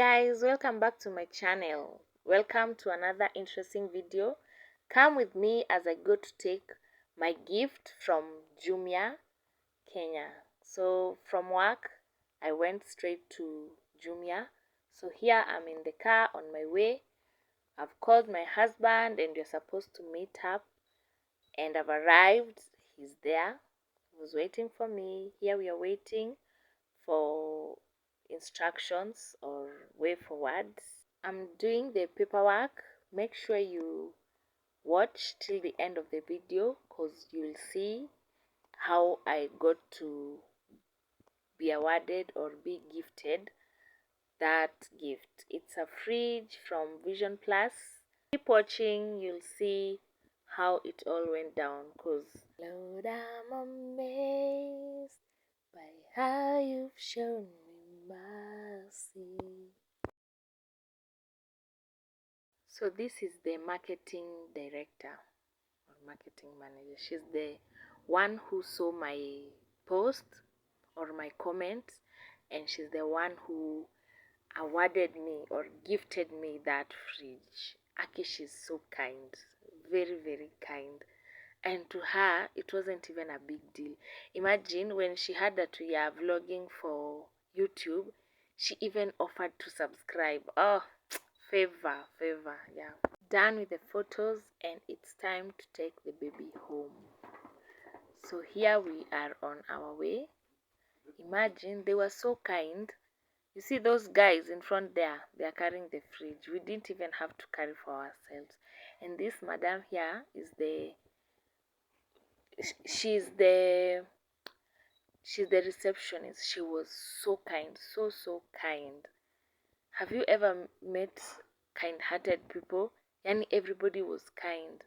guys, welcome back to my channel. Welcome to another interesting video. Come with me as I go to take my gift from Jumia, Kenya. So from work, I went straight to Jumia. So here I'm in the car on my way. I've called my husband and we're supposed to meet up. And I've arrived. He's there. He was waiting for me. Here we are waiting for instructions or way forward. I'm doing the paperwork. Make sure you watch till the end of the video because you'll see how I got to be awarded or be gifted that gift. It's a fridge from Vision Plus. Keep watching, you'll see how it all went down because Lord, I'm amazed by how you've shown me mercy. So this is the marketing director or marketing manager. She's the one who saw my post or my comments, and she's the one who awarded me or gifted me that fridge. Aki, she's so kind, very, very kind. And to her, it wasn't even a big deal. Imagine when she heard that we are vlogging for YouTube, she even offered to subscribe. Oh, favor, yeah. Done with the photos and it's time to take the baby home. So here we are on our way. Imagine, they were so kind. You see those guys in front there, they are carrying the fridge. We didn't even have to carry for ourselves. And this madam here is she's the receptionist. She was so kind, so kind. Have you ever met kind-hearted people? Yani everybody was kind.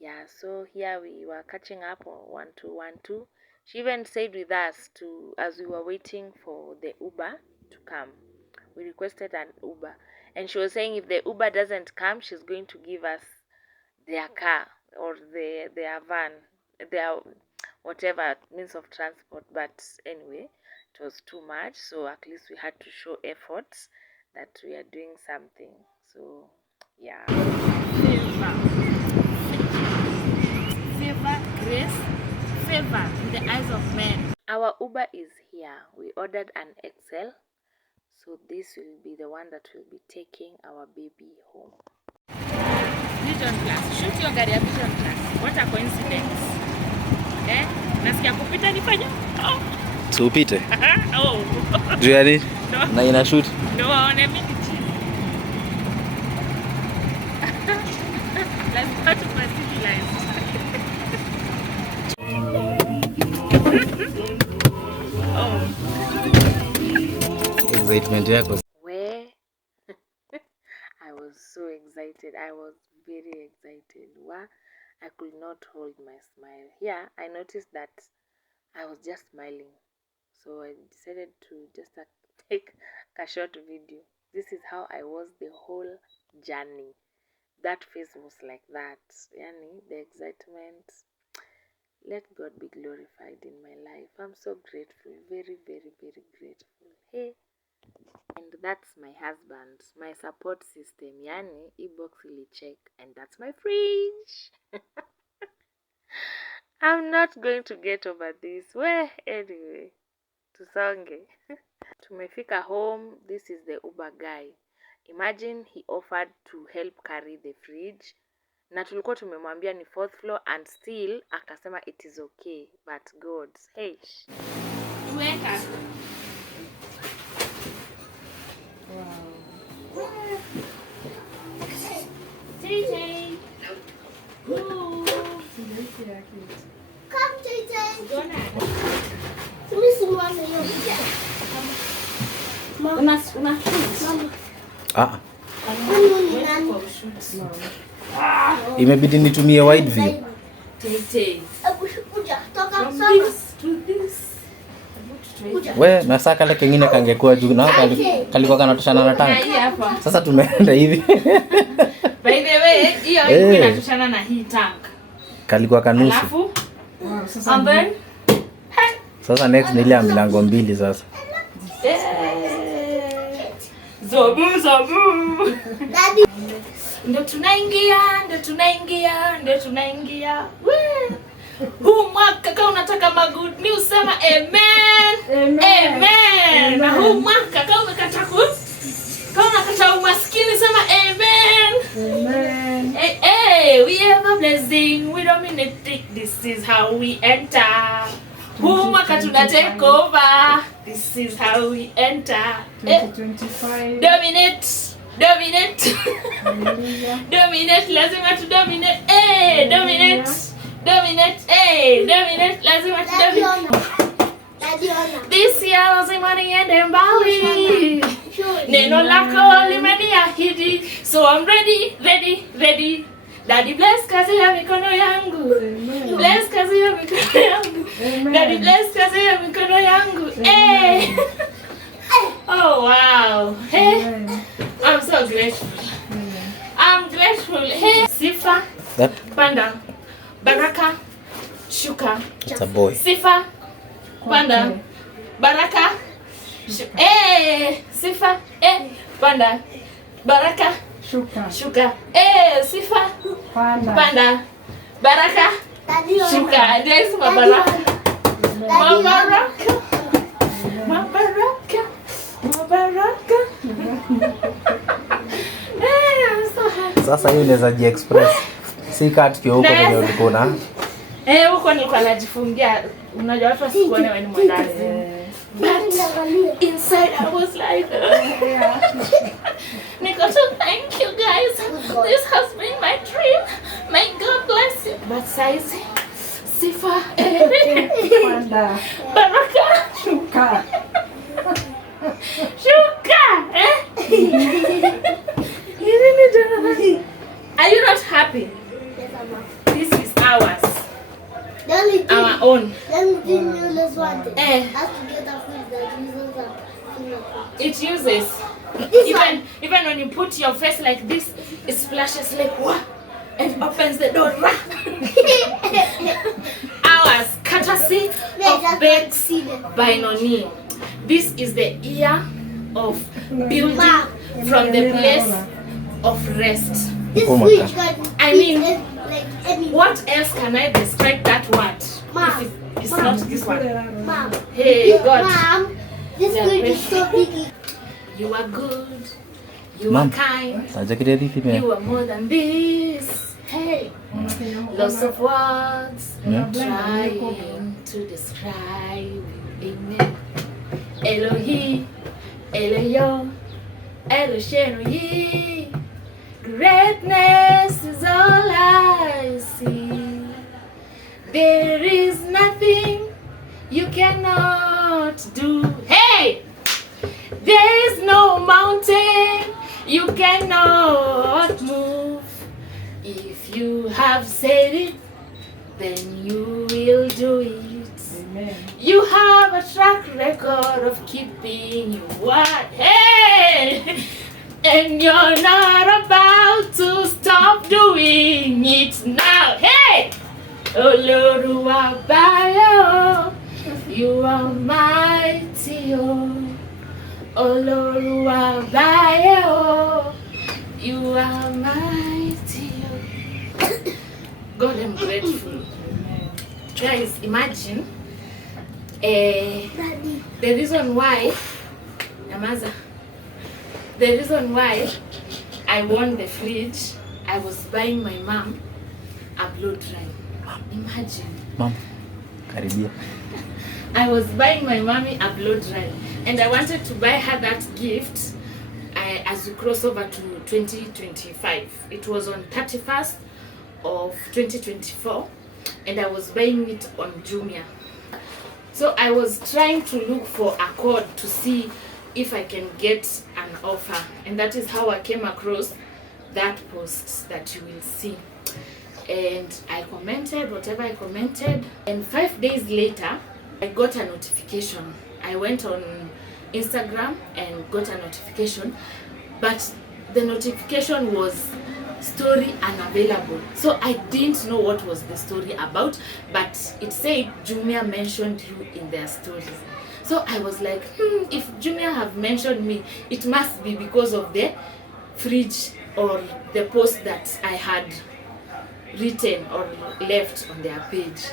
Yeah, so here we were catching up on 1212. She even stayed with us as we were waiting for the Uber to come. We requested an Uber, and she was saying if the Uber doesn't come, she's going to give us their car or their van, their whatever means of transport. But anyway, it was too much, so at least we had to show efforts that we are doing something. So yeah, favor, grace, favor in the eyes of men. Our Uber is here. We ordered an XL, so this will be the one that will be taking our baby home. Vision Plus. Shoot your gari ya Vision Plus. What a coincidence. Nasikia kupita nifanye? Oh. So upite? Oh. Juu ya nini? No. Na ina shoot? No, waone mimi chini. Lazima tupasilize. Oh. Excitement yako. Where? I was so excited. I was very excited. Wow. I could not hold my smile. Here, I noticed that I was just smiling. So I decided to just take a short video. This is how I was the whole journey. That face was like that. Yani, the excitement. Let God be glorified in my life. I'm so grateful. Very, very, very grateful. Hey. And that's my husband, my support system. Yani, e-box really check. And that's my fridge. I'm not going to get over this. Well, anyway, tusonge. Tumefika home. This is the Uber guy. Imagine he offered to help carry the fridge. Na tulikuwa tumemwambia ni 4th floor and still akasema it is okay. But God, hey. Tuweka. Wow. JJ. Come, JJ. Imebidi nitumie wide view. We, na sasa kale kengine kangekuwa juu na kalikuwa kanatoshana na tank. Sasa tumeenda hivi. By the way, hiyo inatoshana na hii tank. Kalikuwa kanusu. Alafu and then sasa next ni ile ya milango mbili sasa. Zobu zobu. Daddy. Ndo tunaingia. Wee. Huu mwaka kama unataka ma good news sema amen. Amen. Na huu mwaka kama unakata umaskini sema amen. Amen. Hey, we have a blessing. We dominate it. This is how we enter. Huu mwaka tuna take over. This is how we enter. 2025. Dominate. Dominate, lazima tu dominate. Dominate. Lazima tu dominate. This year lazima niende mbali. Neno lako limeniahidi. So I'm ready. Daddy bless kazi ya mikono yangu. Bless kazi ya mikono yangu. Daddy bless kazi ya mikono yangu. Oh wow. Hey. I'm so grateful. I'm grateful. Hey. Sifa. That? Panda. Baraka. Shuka. It's a boy. Sifa. Panda. Baraka. Sifa. Panda. Baraka. Shuka. Sifa. Panda. Baraka. Shuka. There's Mabaraka. Sasa hiyo inaweza ji-express. Si kaa tukio huko kwenye ulikuwa na. Huko nilikuwa najifungia. Unajua watu wasikuone wewe ni mwandazi. But inside I was like Nikoto, thank you guys. This has been my dream. May God bless you. But size Sifa. Baraka. Shuka. You really don't. Are you not happy? This is ours. Our own. It uses. Even when you put your face like this, it splashes like what? And opens the door. Ours, courtesy of Bakes by Noni. This is the year of building from the place of rest. I mean, what else can I describe that word? If it's not this one. Hey, God. Mom, this food is so big. You are good. You are kind. You are more than this. Hey, lots of words trying to describe. Amen. Elohi, Eloyo, Eloshenoyi. Greatness is all I see. There is nothing you cannot do. Hey! There is no mountain you cannot move. If you have said it, then you will do it. Amen. You have a track record of keeping your word. Hey! And you're not about to stop doing it now. Hey! Oloruwabayo, you are mighty. Oloruwabayo, you are mighty. God, I'm grateful. Guys, imagine the reason why I won the fridge, I was buying my mom a blow dry. Imagine. Mom, karibia. I was buying my mommy a blow dry, and I wanted to buy her that gift as we cross over to 2025. It was on 31st of 2024, and I was buying it on Jumia. So I was trying to look for a code to see if I can get an offer, and that is how I came across that post that you will see. And I commented whatever I commented, and 5 days later I got a notification. I went on Instagram and got a notification, but the notification was story unavailable. So I didn't know what was the story about, but it said Jumia mentioned you in their stories. So I was like, if Jumia have mentioned me, it must be because of the fridge or the post that I had written or left on their page.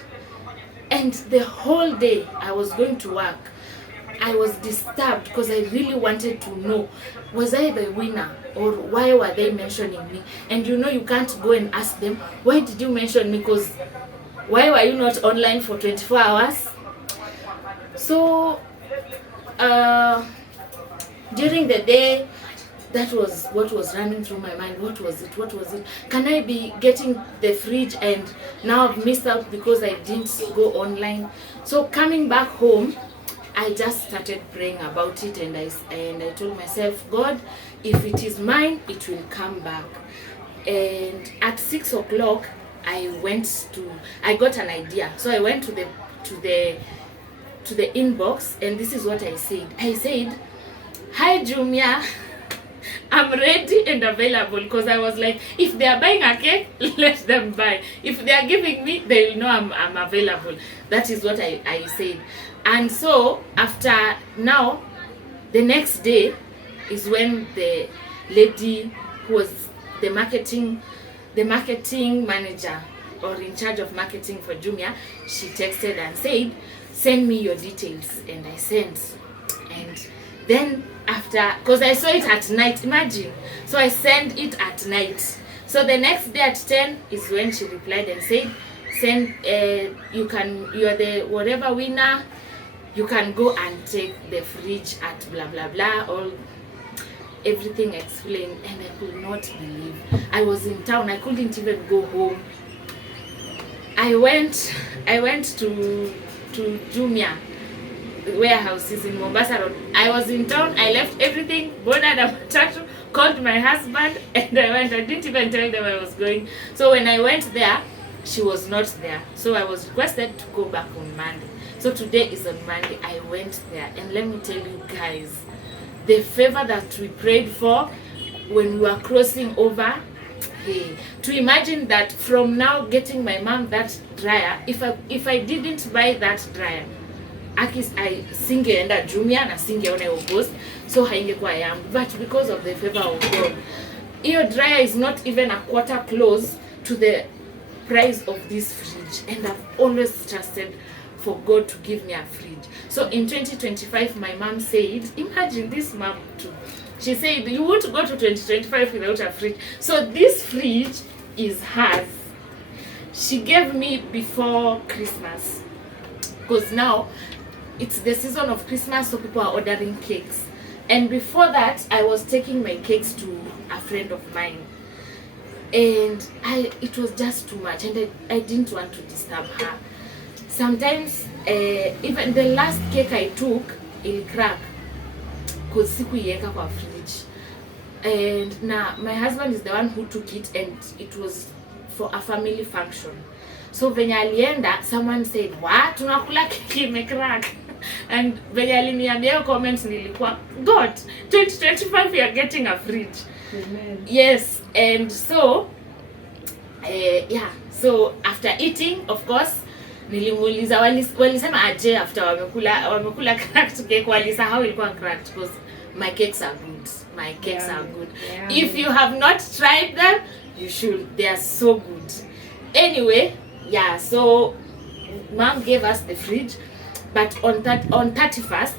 And the whole day I was going to work, I was disturbed because I really wanted to know, was I the winner or why were they mentioning me? And you know, you can't go and ask them, why did you mention me? Because why were you not online for 24 hours? So during the day, that was what was running through my mind. What was it? Can I be getting the fridge and now I've missed out because I didn't go online? So coming back home, I just started praying about it, and I told myself, God, if it is mine, it will come back. And at 6 o'clock, I got an idea. So I went to the inbox, and this is what I said. I said, hi Jumia, I'm ready and available, because I was like, if they are buying a cake, let them buy. If they are giving me, they will know I'm available. That is what I said. And so after now, the next day is when the lady who was the marketing manager or in charge of marketing for Jumia, she texted and said, send me your details. And I sent. And then after, because I saw it at night, imagine. So I sent it at night. So the next day at 10 is when she replied and said, you are the whatever winner, you can go and take the fridge at blah blah blah, everything explained. And I could not believe. I was in town, I couldn't even go home. I went to Jumia warehouses in Mombasa Road. I was in town, I left everything, boarded a matatu, called my husband, and I went. I didn't even tell them I was going. So when I went there, she was not there. So I was requested to go back on Monday. So today is on Monday. I went there, and let me tell you guys, the favor that we prayed for when we were crossing over, hey, to imagine that from now getting my mom that dryer, if I didn't buy that dryer, I singeenda Jumia na singeona hiyo post, so haingekuwa yangu. But because of the favor of God, hiyo dryer is not even a quarter close to the price of this fridge, and I've always trusted for God to give me a fridge. So in 2025, my mom said, imagine this mom too, she said, you won't go to 2025 without a fridge. So this fridge is hers. She gave me before Christmas, because now it's the season of Christmas, so people are ordering cakes. And before that, I was taking my cakes to a friend of mine, and it was just too much, and I didn't want to disturb her. Sometimes even the last cake I took, it'll crack because sikuiweka kwa fridge. And now my husband is the one who took it, and it was for a family function. So venye alienda, someone said, "What? Tunakula keki imecrack." And venye aliniambia comments nilikuwa, God, 2025 we are getting a fridge. Amen. Yes. And so yeah, so after eating, of course, nilimuuliza, walisema aje after wamekula cracked cake, walisahau ilikuwa cracked, because my cakes are good. My cakes are good. If you have not tried them, you should. They are so good. Anyway, yeah, so mom gave us the fridge, but on 31st,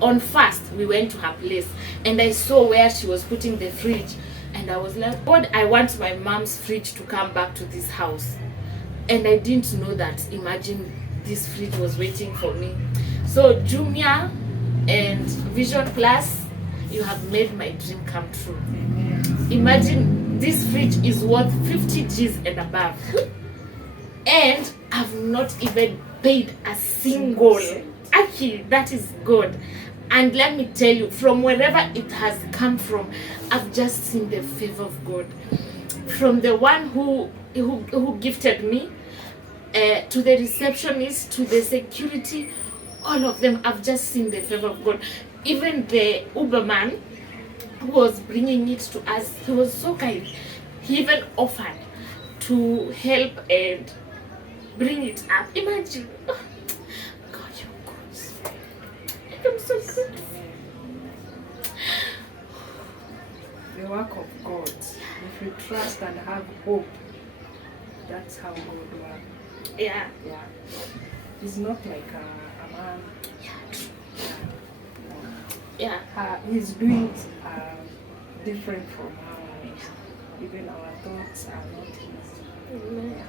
on 1st, we went to her place, and I saw where she was putting the fridge, and I was like, God, I want my mom's fridge to come back to this house. And I didn't know that, imagine, this fridge was waiting for me. So Jumia and Vision Plus, you have made my dream come true. Amen. Imagine, this fridge is worth 50 G's and above, and I've not even paid a single. Actually, that is good. And let me tell you, from wherever it has come from, I've just seen the favor of God. From the one who gifted me, to the receptionist, to the security, all of them, I've just seen the favor of God. Even the Uberman who was bringing it to us, he was so kind. He even offered to help and bring it up. Imagine, oh, God, you're good. the work of God. If you trust and have hope, that's how God works. Yeah. Yeah. He's not like a man. Yeah. He's doing different from ours. Even our thoughts are not his. Yeah.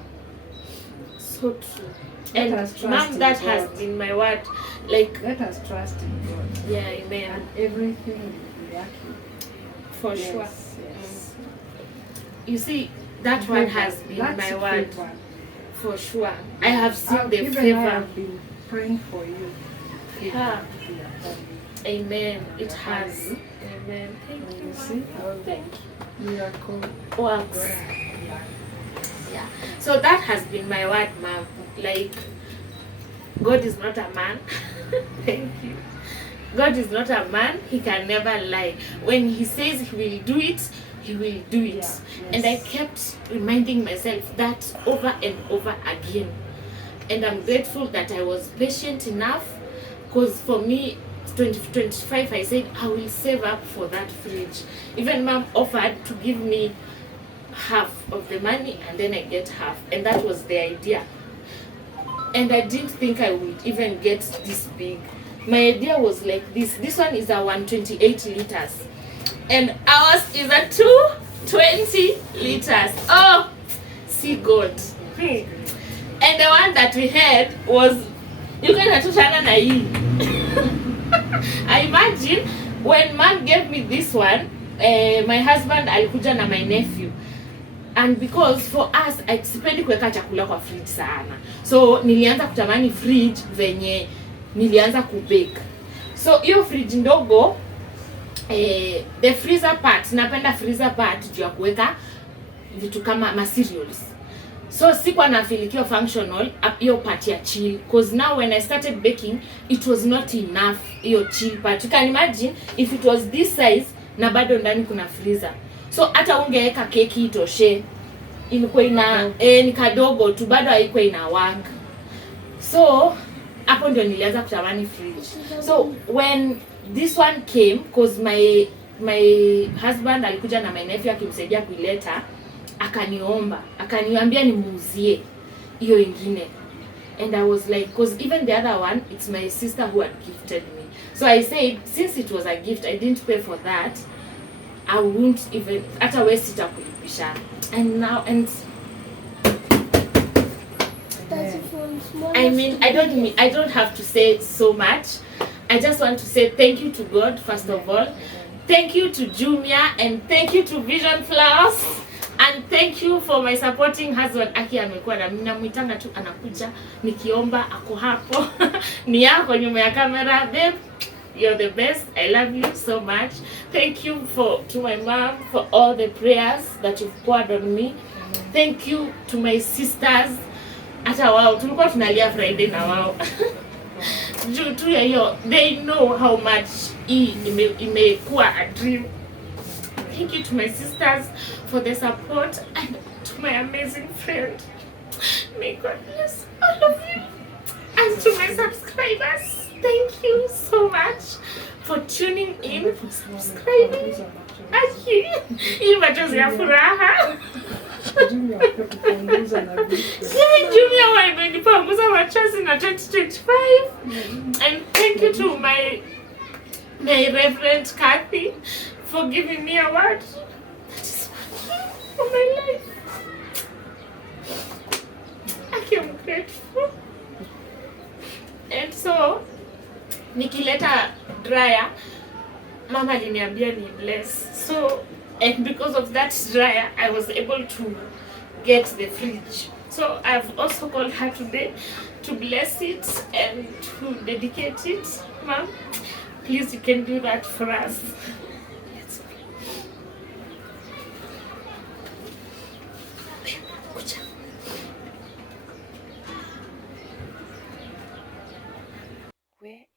So true. Let And us trust mom, in that God. has been my word. Like, Let us trust in God. yeah, amen. And everything will be working. For Yes, sure. yes. You see, that word has been That's my the word. favor. For sure. I have seen the Even favor. I have been praying for you. Yeah. To your family. Amen. It Your has. family. Amen. Thank And you, you Mom. see how Thank you. miracle Works. yeah. Yeah. So that has been my word, Mom. Like, God is not a man. Thank you. God is not a man. He can never lie. When he says he will do it, he will do it. Yeah, And I yes. kept reminding myself that over and over again. And I'm grateful that I was patient enough, because for me, 2025, I said I will save up for that fridge. Even Mom offered to give me half of the money and then I get half, and that was the idea. And I didn't think I would even get this big. My idea was like this one is a 128 liters and ours is a 220 liters. Oh, see God. And the one that we had was, you can atoshana na hii. I imagine when Mom gave me this one, my husband alikuja na my nephew, and because for us sipendi kuweka chakula kwa fridge sana, so nilianza kutamani fridge venye nilianza kubake. So hiyo fridge ndogo, the freezer part, napenda freezer part juu ya kuweka vitu kama ma cereals. So sikuwa nafilikiwa functional hiyo part ya chill, because now when I started baking it was not enough hiyo chill part. You can imagine if it was this size na bado ndani kuna freezer, so hata ungeweka keki itoshe, ilikuwa ina ni kadogo tu, bado haikuwa ina work. So hapo ndio nilianza kutamani fridge. So when this one came, because my husband alikuja na my nephew akimsaidia kuileta, akaniambia nimuuzie hiyo ingine. And I was like, because even the other one, it's my sister who had gifted me. So I said, since it was a gift, I didn't pay for that, I won't even, hata wewe sitakulipisha. And now, and I mean, I don't have to say so much. I just want to say thank you to God first of all. Thank you to Jumia, and thank you to Vision Flowers, and thank you for my supporting husband. Aki amekuwa na mimi, namuitanga tu anakuja nikiomba, ako hapo. Ni yako nyuma ya kamera, babe. You're the best. I love you so much. Thank you to my mom for all the prayers that you've poured on me. Thank you to my sisters. Hata wao tulikuwa tunalia Friday na wao. Juu tu ya hiyo, they know how much imekuwa a dream. Thank you to my sisters for the support, and to my amazing friend. May God bless all of you. And to my subscribers, thank you so much for tuning in, for subscribing. Aki, hii machozi ya furaha. Jumia wamenipanguza machozi na 2025. And thank you to my Reverend Kathy for giving me a word that is for my life. I am grateful. And so nikileta dryer, mama aliniambia ni bless. So, and because of that dryer, I was able to get the fridge. So I've also called her today to bless it and to dedicate it. Mom, please, you can do that for us. Yes.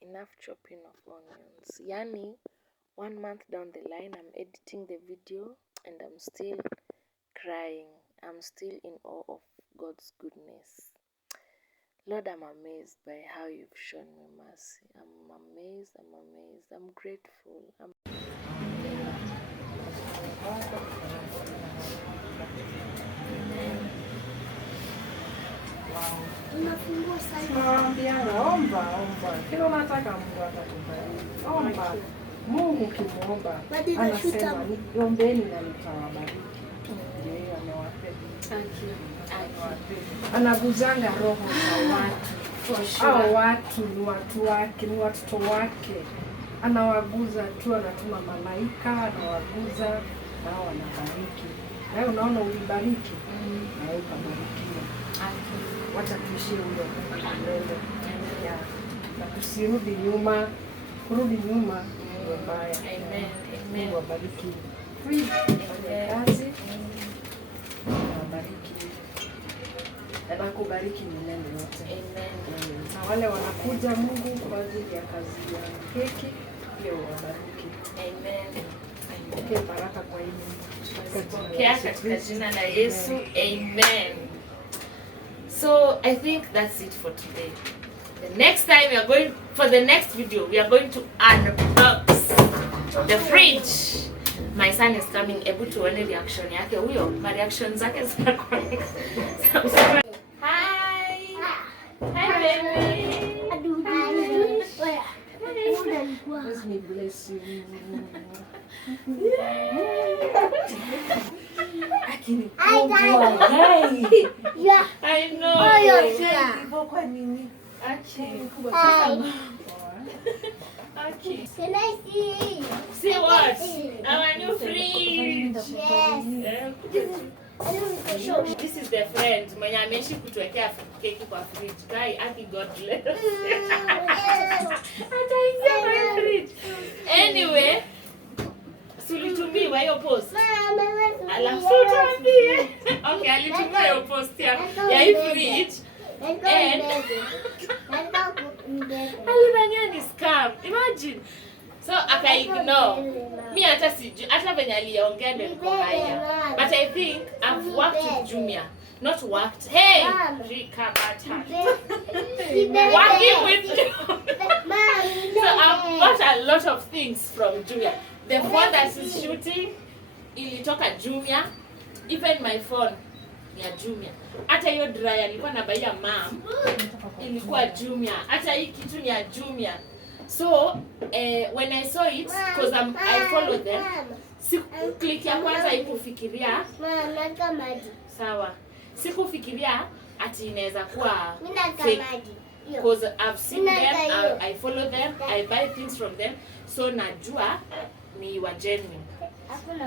Enough chopping of onions. Yani, 1 month down the line, I'm editing the video and I'm still crying. I'm still in awe of God's goodness. Lord, I'm amazed by how you've shown me mercy. I'm amazed. I'm grateful. Tunawaambiana omba. Kila unataka Mungu atakubariki. Omba. Mungu ukimwomba anasema ombeni na nitawabariki. Ndio yeye amewapea. Anaguzanga roho za watu. Hao watu ni watu wake, ni watoto wake. Anawaguza tu, anatuma malaika, anawaguza na hao wanabariki. Na wewe unaona ulibariki na wewe ukabarikiwa. Wacha tuishie huyo mbele. Na tusirudi nyuma. Kurudi nyuma ni mbaya. Amen. Mungu awabariki. Free kazi. Awabariki. Na kubariki milele yote. Amen. Na wale wanakuja Mungu kwa ajili ya kazi ya keki, pia wabariki. Amen. Pokea baraka kwa hili. Pokea katika jina la Yesu. Amen. So I think that's it for today. The next time we are going, for the next video, we are going to unbox the fridge. My son is coming, able to one reaction yake huyo. My reaction zake zinakuwa. Hi. Hi baby. Let me bless you. Yeah. I know. Oh, yeah. Okay. Can I see? See what? Our new fridge. Yes. This is the friend. Mwenye ameshi kutuwekea keki kwa fridge. Guy, aki God bless. Ataingia kwa fridge. Anyway, ulitumiwa hiyo post. Alafu utaambie. Okay, alitumiwa hiyo post ya hii fridge. And alidhania ni scam. Imagine. So aka-ignore. Mi hata sijui, hata venye aliongea ndio niko haya. But I think I've worked with Jumia. Not worked. Hey! Rikabata. Working with Jumia. So I've bought a lot of things from Jumia. The phone that is shooting ilitoka Jumia. Even my phone ni ya Jumia. Hata hiyo dryer nilikuwa nabaia mom ilikuwa Jumia. Hata hii kitu ni ya Jumia. So when I saw it, because I follow them, click ya kwanza ikufikiria sawa. Sikufikiria ati inaweza kuwa fake. Because I've seen them, I follow them, I buy things from them, so najua ni wa genuine.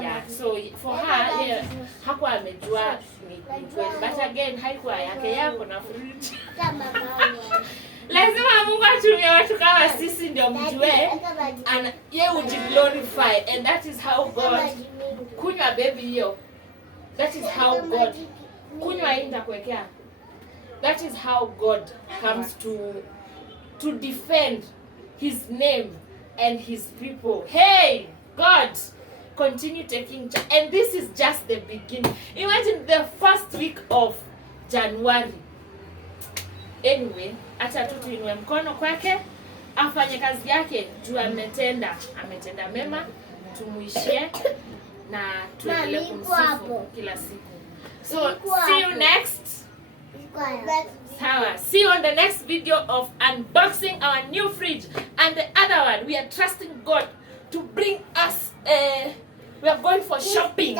Yeah, so for her, yeah, hakuwa amejua ni kweli. But again, haikuwa yake yako na fridge. Lazima Mungu atumie watu kama sisi ndio mjue and yeye ujiglorify, and that is how God kunywa baby hiyo. That is how God kunywa hii nitakuwekea. That is how God comes to defend his name and his people. Hey, God, continue taking charge. And this is just the beginning. Imagine the first week of January. Anyway, acha tu tuinue mkono kwake, afanye kazi yake, juu ametenda mema, tumuishie na tuendelee kumsifu kila siku. So, see you next. Sawa. See you on the next video of unboxing our new fridge. And the other one, we are trusting God to bring us we are going for shopping.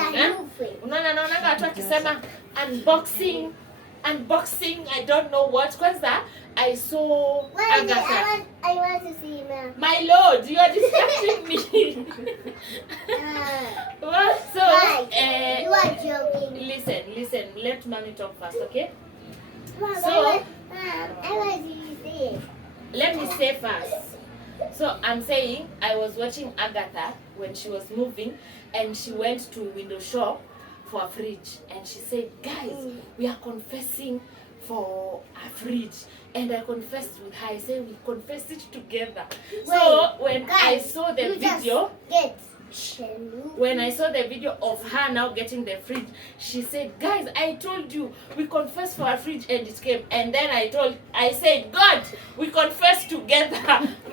Unaona watu wakisema unboxing, I don't know what. Kwanza I saw Agatha. I want to see Mom. My Lord, you are distracting me. Well, so You are joking. listen, let mommy talk first, okay? Mom, So I want to see it. let me say first. So I'm saying I was watching Agatha when she was moving, and she went to window shop for a fridge, and she said, guys, we are confessing for a fridge. And I confessed with her. I said we confessed it together. So when I saw the video, when I saw the video of her now getting the fridge, she said, guys, I told you we confessed for a fridge and it came. And then I said, God, we confessed together.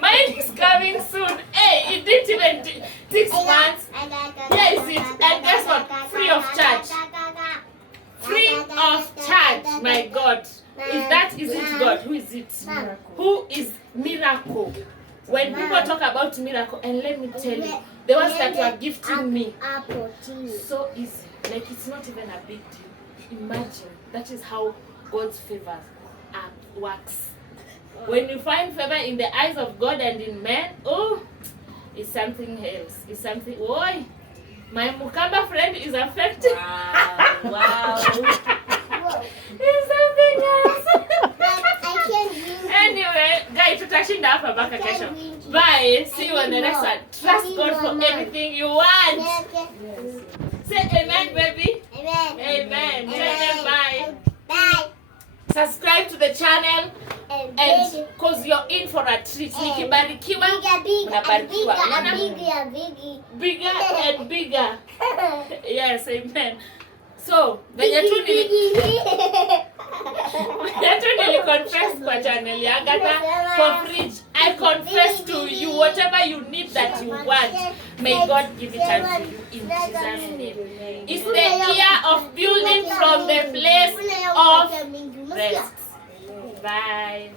Mine is coming soon. Hey, it didn't even 6 months. Here is it. And guess what? Free of charge. Free of charge. My God. Is it God? about miracle, and let me tell you, the ones that you are gifting me, Apple tea. so easy. Like, it's not even a big deal. Imagine, that is how God's favor works. When you find favor in the eyes of God and in men, oh, it's something else. It's something. Oi, my Mukamba friend is affected. Wow. It's something else. I can't drink. Anyway, guys, tutashinda hapa mpaka kesho. Bye. See you on the next one. Trust God for anything you want. Yes. Say amen, baby. Amen. Amen. Tell them bye. Bye. Subscribe to the channel, and cause you're in for a treat. Nikibarikiwa, unabarikiwa. Unaona? Bigger and bigger. Yes, amen. So, venye tu niliconfess kwa channel ya Agatha for fridge. I confess to you whatever you need that you want. May God give it unto you in Jesus' name. It's the year of building from the place of rest. Bye.